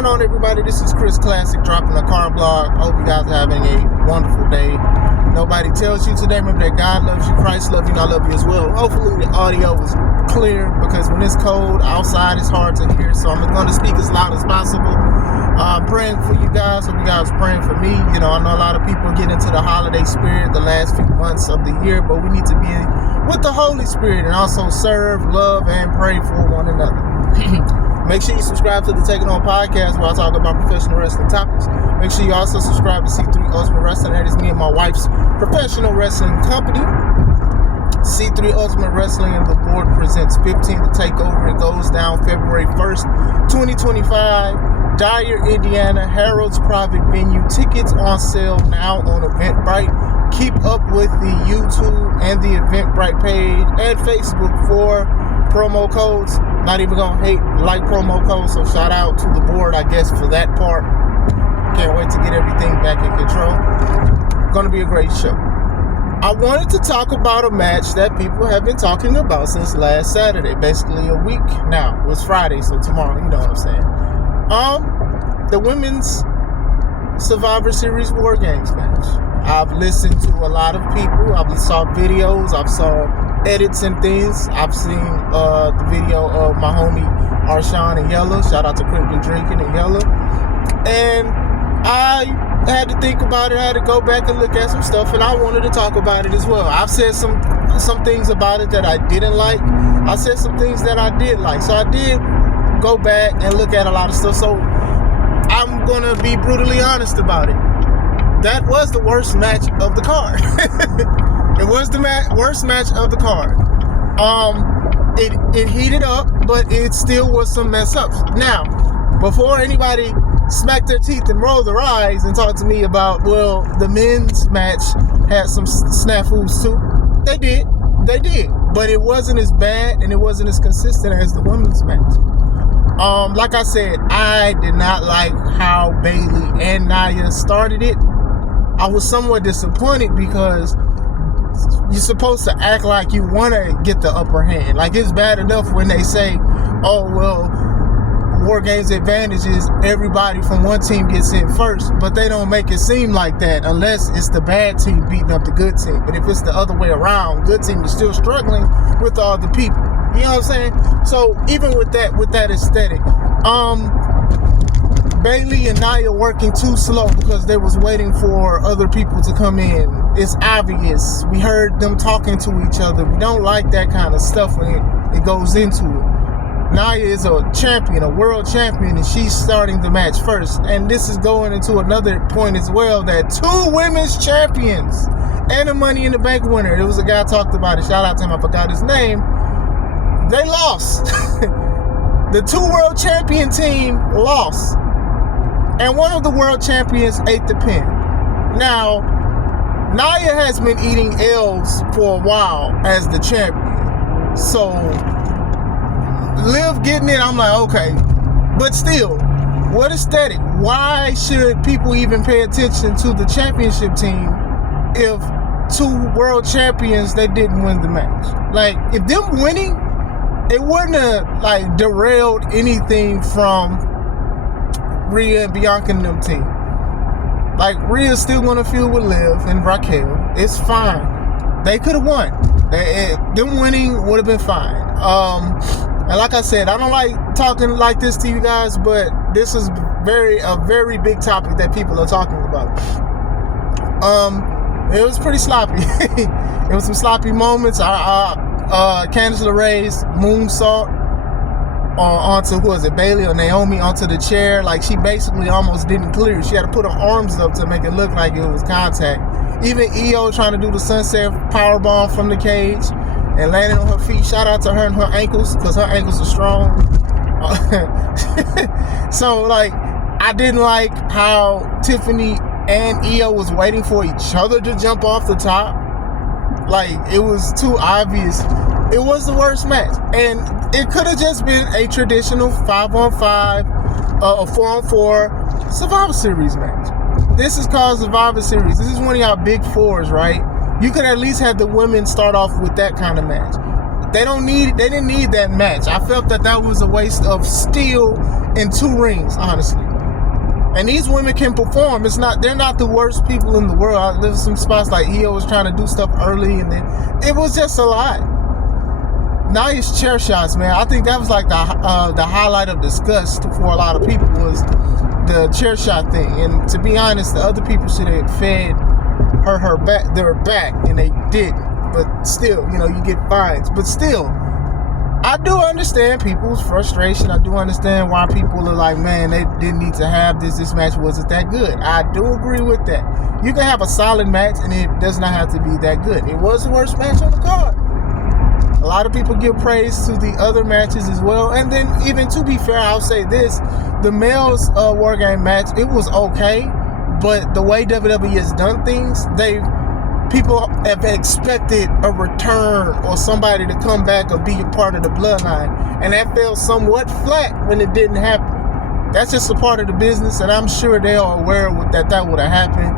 going on, everybody? This is Chris Classic dropping a car blog. I hope you guys are having a wonderful day. Nobody tells you today, remember that God loves you, Christ loves you, and I love you as well. Hopefully the audio was clear, because when it's cold outside, it's hard to hear. So I'm going to speak as loud as possible. I'm praying for you guys. Hope you guys are praying for me. You know, I know a lot of people get into the holiday spirit the last few months of the year, but we need to be with the Holy Spirit and also serve, love, and pray for one another. Make sure you subscribe to the Taking On podcast, where I talk about professional wrestling topics. Make sure you also subscribe to C3 Ultimate Wrestling. That is me and my wife's professional wrestling company. C3 Ultimate Wrestling and the board presents 15th Takeover. It goes down February 1st, 2025. Dyer, Indiana, Harold's private venue. Tickets on sale now on Eventbrite. Keep up with the YouTube and the Eventbrite page and Facebook for promo codes. Not even gonna hate like promo codes, so shout out to the board, I guess, for that part. Can't wait to get everything back in control. Gonna be a great show. I wanted to talk about a match that people have been talking about since last Saturday, basically a week now. It was Friday, so tomorrow, you know what I'm saying. The women's Survivor Series War Games match. I've listened to a lot of people. I've saw videos. I've saw edits and things. I've seen the video of my homie Arshawn and Yella. Shout out to Cripply Drinking and Yella. And I had to think about it. I had to go back and look at some stuff, and I wanted to talk about it as well. I've said some things about it that I didn't like. I said some things that I did like. So I did go back and look at a lot of stuff. So I'm going to be brutally honest about it. That was the worst match of the card. It was the worst match of the card. It heated up, but it still was some mess ups. Now, before anybody smack their teeth and roll their eyes and talk to me about, well, the men's match had some snafus too. They did. But it wasn't as bad and it wasn't as consistent as the women's match. Like I said, I did not like how Bayley and Nia started it. I was somewhat disappointed because you're supposed to act like you want to get the upper hand. Like, it's bad enough when they say, oh, well, War Games advantage is everybody from one team gets in first, but they don't make it seem like that unless it's the bad team beating up the good team. But if it's the other way around, good team is still struggling with all the people. You know what I'm saying? So even with that aesthetic, Bayley and Nia working too slow because they was waiting for other people to come in. It's obvious. We heard them talking to each other. We don't like that kind of stuff when it goes into it. Nia is a champion, a world champion, and she's starting the match first. And this is going into another point as well, that two women's champions and a Money in the Bank winner. There was a guy talked about it. Shout out to him. I forgot his name. They lost. The two world champion team lost. And one of the world champions ate the pin. Now, Nia has been eating L's for a while as the champion. So, Liv getting it, I'm like, okay. But still, what aesthetic? Why should people even pay attention to the championship team if two world champions, they didn't win the match? Like, if them winning, it wouldn't have, like, derailed anything from Rhea and Bianca and them team. Like, Rhea's still gonna feud with Liv and Raquel. It's fine. They could have won. Them winning would have been fine. And like I said, I don't like talking like this to you guys, but this is a very big topic that people are talking about. It was pretty sloppy. It was some sloppy moments. Candice LeRae's moonsault onto, who was it, Bayley or Naomi, onto the chair. Like, she basically almost didn't clear. She had to put her arms up to make it look like it was contact. Even Io trying to do the sunset powerbomb from the cage and landing on her feet. Shout out to her and her ankles, because her ankles are strong. So, like, I didn't like how Tiffany and Io was waiting for each other to jump off the top. Like, it was too obvious. It was the worst match. And it could have just been a traditional 5-on-5, a 4-on-4 Survivor Series match. This is called Survivor Series. This is one of y'all big fours, right? You could at least have the women start off with that kind of match. They didn't need that match. I felt that was a waste of steel in two rings, honestly. And these women can perform. They're not the worst people in the world. I lived in some spots like Io was trying to do stuff early, and then it was just a lot. Nia's chair shots, man. I think that was like the highlight of disgust for a lot of people was the chair shot thing. And to be honest, the other people should have fed their back, and they didn't. But still, you get fines. But still, I do understand people's frustration. I do understand why people are like, man, they didn't need to have this. This match wasn't that good. I do agree with that. You can have a solid match, and it does not have to be that good. It was the worst match on the card. A lot of people give praise to the other matches as well. And then, even to be fair, I'll say this. The males War Game match, it was okay. But the way WWE has done things, people have expected a return or somebody to come back or be a part of the bloodline. And that fell somewhat flat when it didn't happen. That's just a part of the business, and I'm sure they are aware of that would have happened.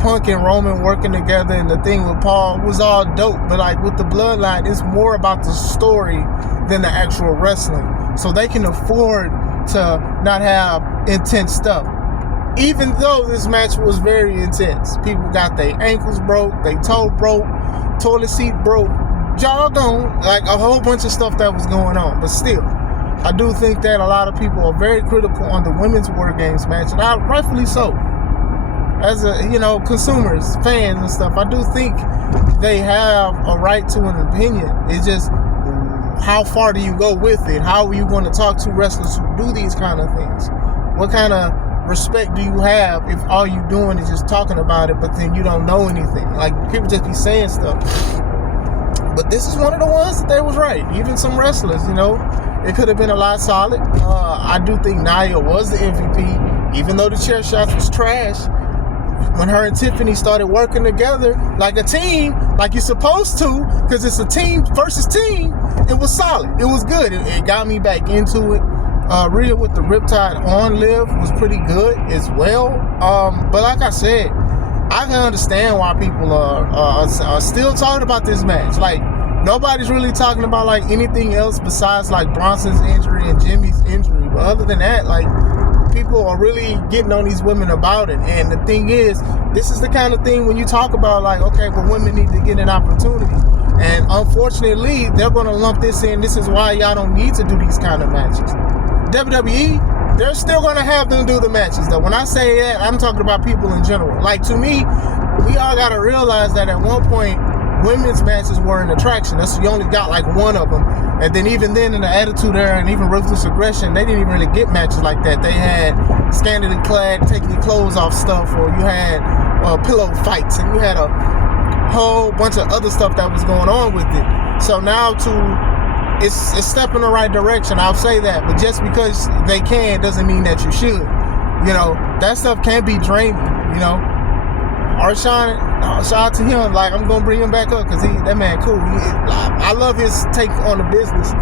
Punk and Roman working together, and the thing with Paul was all dope. But like with the bloodline, it's more about the story than the actual wrestling. So they can afford to not have intense stuff. Even though this match was very intense. People got their ankles broke, their toe broke, toilet seat broke, jaw gone, like a whole bunch of stuff that was going on. But still, I do think that a lot of people are very critical on the women's War Games match, and rightfully so. As consumers, fans and stuff, I do think they have a right to an opinion. It's just, how far do you go with it? How are you going to talk to wrestlers who do these kind of things? What kind of respect do you have if all you doing is just talking about it, but then you don't know anything? Like, people just be saying stuff. But this is one of the ones that they was right. Even some wrestlers, it could have been a lot solid. I do think Nia was the MVP, even though the chair shots was trash. When her and Tiffany started working together like a team, like you're supposed to, because it's a team versus team, it was solid. It was good. It got me back into it. Rhea with the Riptide on Liv was pretty good as well. But like I said, I can understand why people are still talking about this match. Like, nobody's really talking about like anything else besides like Bronson's injury and Jimmy's injury. But other than that, like, people are really getting on these women about it. And the thing is, this is the kind of thing when you talk about like, okay, well, women need to get an opportunity. And unfortunately, they're going to lump this in. This is why y'all don't need to do these kind of matches. WWE, they're still going to have them do the matches, though. When I say that, I'm talking about people in general. Like, to me, we all got to realize that at one point, women's matches were an attraction. You only got like one of them. And then even then, in the Attitude Era and even Ruthless Aggression, they didn't even really get matches like that. They had scantily clad, taking your clothes off stuff, or you had pillow fights, and you had a whole bunch of other stuff that was going on with it. So now it's a step in the right direction, I'll say that. But just because they can doesn't mean that you should. That stuff can be draining, Arshawn, shout out to him. Like, I'm gonna bring him back up because that man cool. I love his take on the business.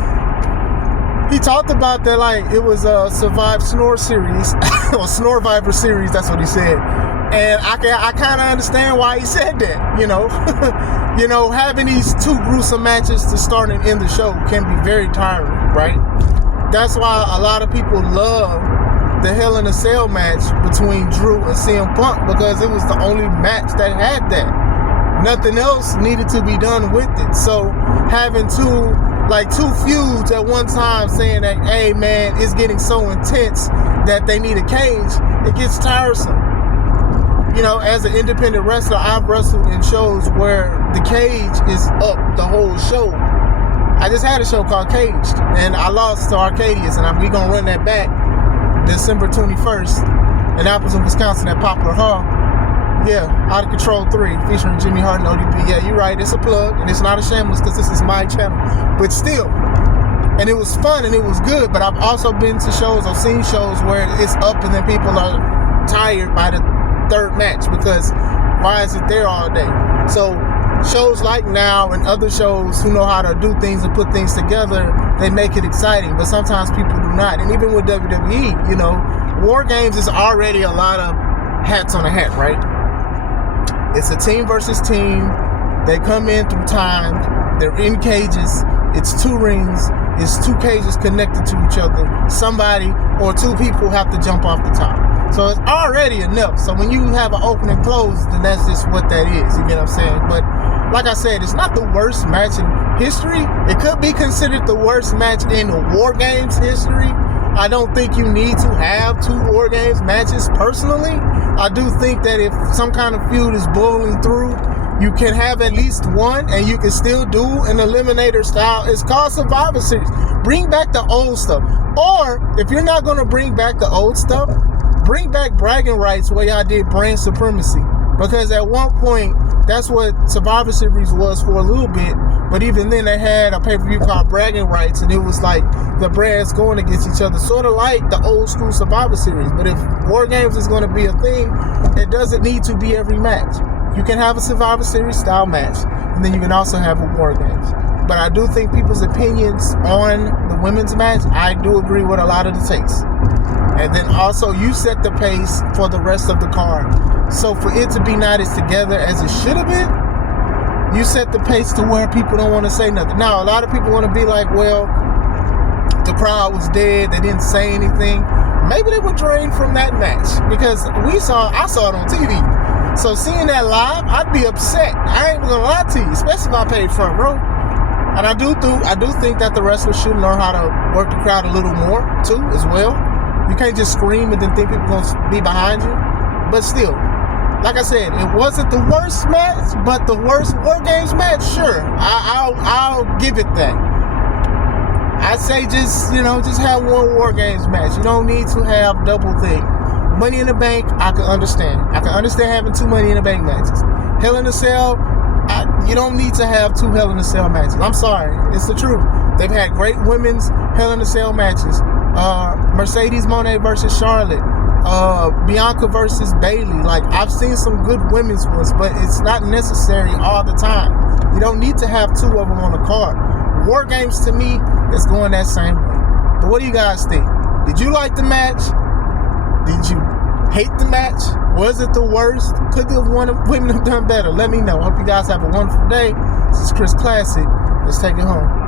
He talked about that like it was a Survive Snore series or Snorvivor series. That's what he said, and I kind of understand why he said that. Having these two gruesome matches to start and end the show can be very tiring, right? That's why a lot of people love the Hell in a Cell match between Drew and CM Punk, because it was the only match that had that. Nothing else needed to be done with it. So having two feuds at one time saying that, hey man, it's getting so intense that they need a cage, it gets tiresome. As an independent wrestler, I've wrestled in shows where the cage is up the whole show. I just had a show called Caged, and I lost to Arcadius, and we gonna run that back December 21st in Appleton, Wisconsin at Poplar Hall. Yeah, Out of Control 3 featuring Jimmy Hart and ODB. Yeah, you're right, it's a plug, and it's not a shameless because this is my channel. But still, and it was fun and it was good, but I've also been to shows or seen shows where it's up and then people are tired by the third match because why is it there all day? So shows like Now and other shows who know how to do things and put things together, they make it exciting, but sometimes people do not. And even with WWE, War Games is already a lot of hats on a hat, right? It's a team versus team. They come in through time. They're in cages. It's two rings. It's two cages connected to each other. Somebody or two people have to jump off the top. So it's already enough. So when you have an open and close, then that's just what that is. You get what I'm saying? But like I said, it's not the worst match in history. It could be considered the worst match in War Games history. I don't think you need to have 2 War Games matches personally. I do think that if some kind of feud is boiling through, you can have at least one, and you can still do an eliminator style. It's called Survivor Series. Bring back the old stuff. Or if you're not going to bring back the old stuff, bring back bragging rights where y'all did brand supremacy. Because at one point, that's what Survivor Series was for a little bit. But even then, they had a pay-per-view called Bragging Rights, and it was like the brands going against each other, sort of like the old school Survivor Series. But if War Games is going to be a thing, it doesn't need to be every match. You can have a Survivor Series style match, and then you can also have a War Games. But I do think people's opinions on the women's match, I do agree with a lot of the takes. And then also, you set the pace for the rest of the card. So for it to be not as together as it should have been, you set the pace to where people don't want to say nothing. Now, a lot of people want to be like, well, the crowd was dead, they didn't say anything. Maybe they were drained from that match, because I saw it on TV. So seeing that live, I'd be upset. I ain't gonna lie to you, especially if I paid front row. And I do think that the wrestlers should learn how to work the crowd a little more too, as well. You can't just scream and then think people gonna be behind you. But still, like I said, it wasn't the worst match, but the worst War Games match. Sure, I'll give it that. I say just have one War Games match. You don't need to have double thing. Money in the Bank, I can understand. I can understand having 2 Money in the Bank matches. Hell in a Cell, you don't need to have 2 Hell in a Cell matches. I'm sorry, it's the truth. They've had great women's Hell in a Cell matches. Mercedes Moné versus Charlotte. Bianca versus Bayley. Like, I've seen some good women's ones, but it's not necessary all the time. You don't need to have 2 of them on the card. War Games, to me, is going that same way. But what do you guys think? Did you like the match? Did you hate the match? Was it the worst? Could the women have done better? Let me know. Hope you guys have a wonderful day. This is Chris Classic. Let's take it home.